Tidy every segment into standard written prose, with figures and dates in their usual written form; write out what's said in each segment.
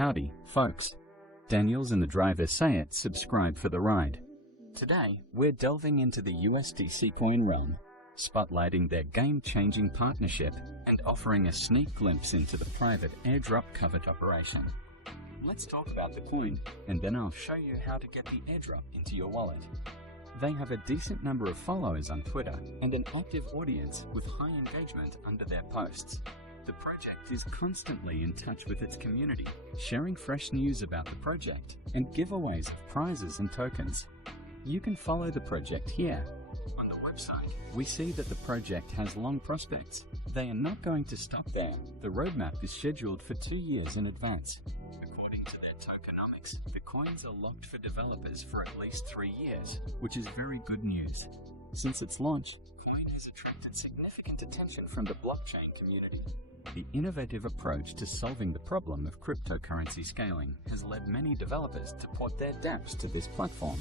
Howdy, folks. Daniel's in the driver's seat, subscribe for the ride. Today, we're delving into the USDC coin realm, spotlighting their game-changing partnership and offering a sneak glimpse into the private airdrop covered operation. Let's talk about the coin, and then I'll show you how to get the airdrop into your wallet. They have a decent number of followers on Twitter and an active audience with high engagement under their posts. The project is constantly in touch with its community, sharing fresh news about the project and giveaways of prizes and tokens. You can follow the project here. On the website, we see that the project has long prospects. They are not going to stop there. The roadmap is scheduled for 2 years in advance. According to their tokenomics, the coins are locked for developers for at least 3 years, which is very good news. Since its launch, Coin has attracted significant attention from the blockchain community. The innovative approach to solving the problem of cryptocurrency scaling has led many developers to port their dApps to this platform.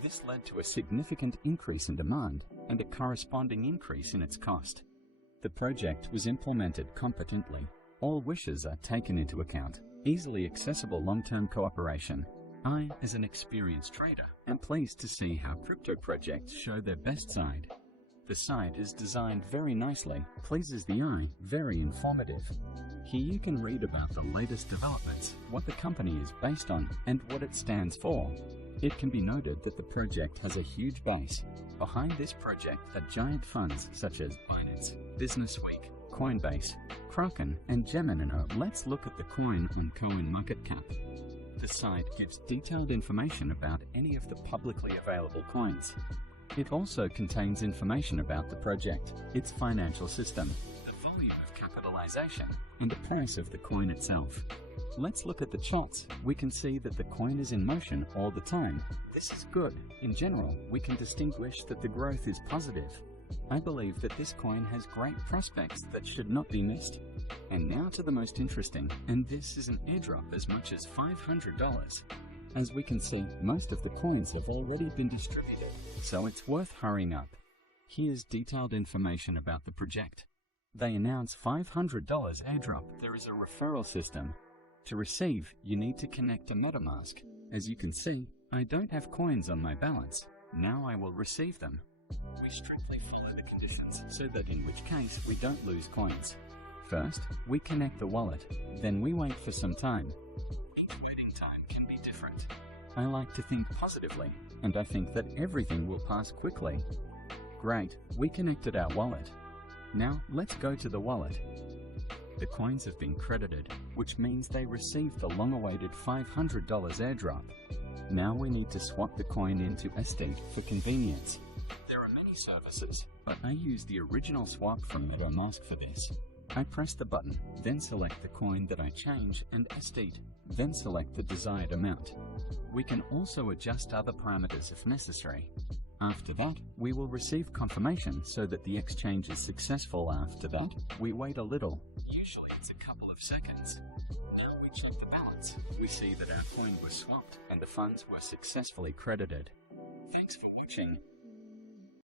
This led to a significant increase in demand and a corresponding increase in its cost. The project was implemented competently. All wishes are taken into account. Easily accessible long-term cooperation. I, as an experienced trader, am pleased to see how crypto projects show their best side. The site is designed very nicely, pleases the eye, very informative. Here you can read about the latest developments, what the company is based on, and what it stands for. It can be noted that the project has a huge base. Behind this project are giant funds such as Binance, Businessweek, Coinbase, Kraken, and Gemini. Let's look at the coin on CoinMarketCap. The site gives detailed information about any of the publicly available coins. It also contains information about the project, its financial system, the volume of capitalization, and the price of the coin itself. Let's look at the charts. We can see that the coin is in motion all the time. This is good. In general, we can distinguish that the growth is positive. I believe that this coin has great prospects that should not be missed. And now to the most interesting, and this is an airdrop as much as $500. As we can see, most of the coins have already been distributed, so it's worth hurrying up. Here's detailed information about the project. They announce $500 airdrop. There is a referral system. To receive, you need to connect to MetaMask. As you can see, I don't have coins on my balance. Now I will receive them. We strictly follow the conditions so that in which case we don't lose coins. First, we connect the wallet, then we wait for some time. Waiting time can be different. I like to think positively, and I think that everything will pass quickly. Great, we connected our wallet. Now let's go to the wallet. The coins have been credited, which means they received the long-awaited $500 airdrop. Now we need to swap the coin into USDC for convenience. There are many services, but I use the original swap from MetaMask for this. I press the button, then select the coin that I change and USDC, then select the desired amount. We can also adjust other parameters if necessary. After that, we will receive confirmation so that the exchange is successful. After that, we wait a little. Usually it's a couple of seconds. Now we check the balance. We see that our coin was swapped and the funds were successfully credited. Thanks for watching.